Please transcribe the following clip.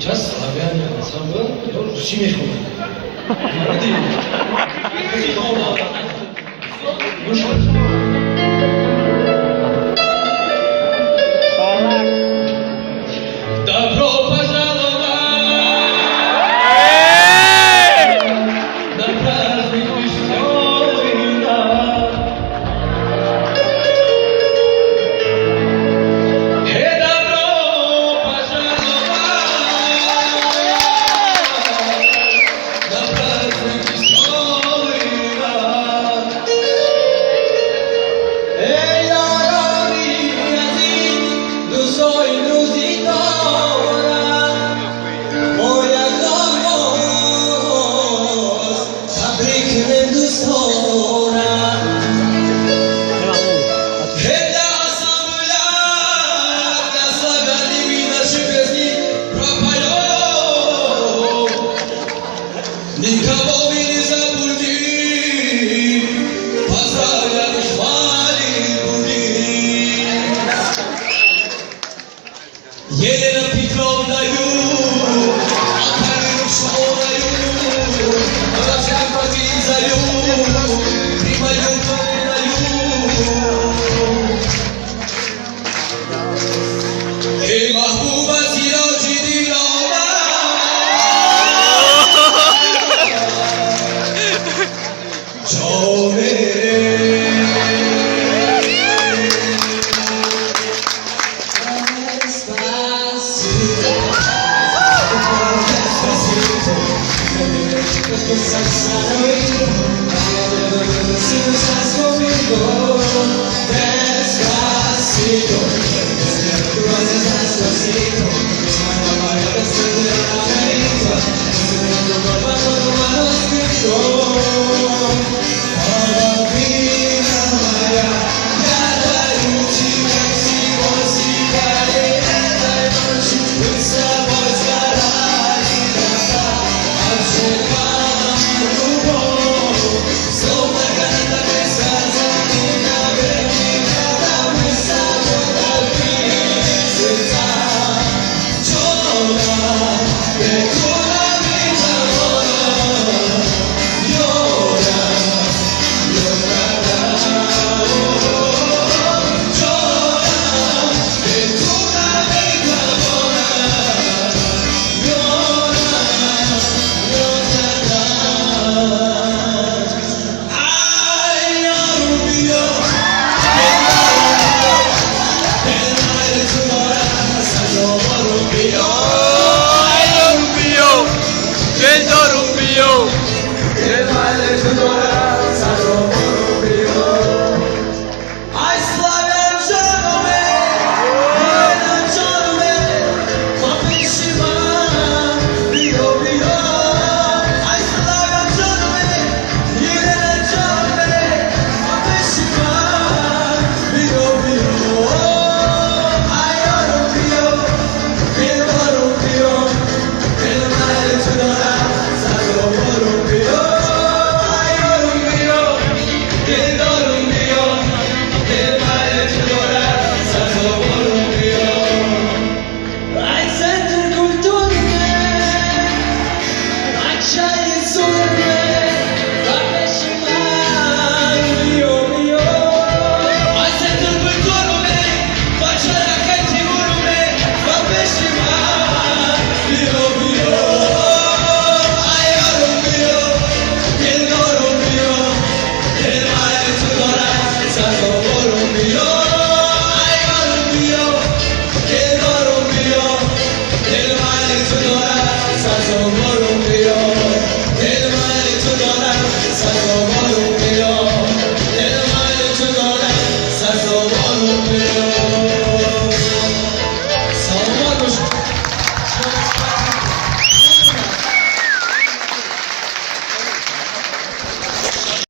час авиан ансамбл руси мехонд. Добро пожаловать на праздник веселый нам. Добро пожаловать на праздник веселый нам. Эй, Лори, Азиз, ну soy Lucidora, moja nowość, fabrykę Dustora. Heda asambla, naslawianymi nasze pieśni propają. Nikomu nie zabudzi, pozdrawiam chwali budzi. Елена Петровна Ю, Антонина Шмона Ю, Равчик Патиза Ю, Прима Ю, Патина Ю. Эй, Махбуба, Сироджи, Дилона. Чо мере. Despacito,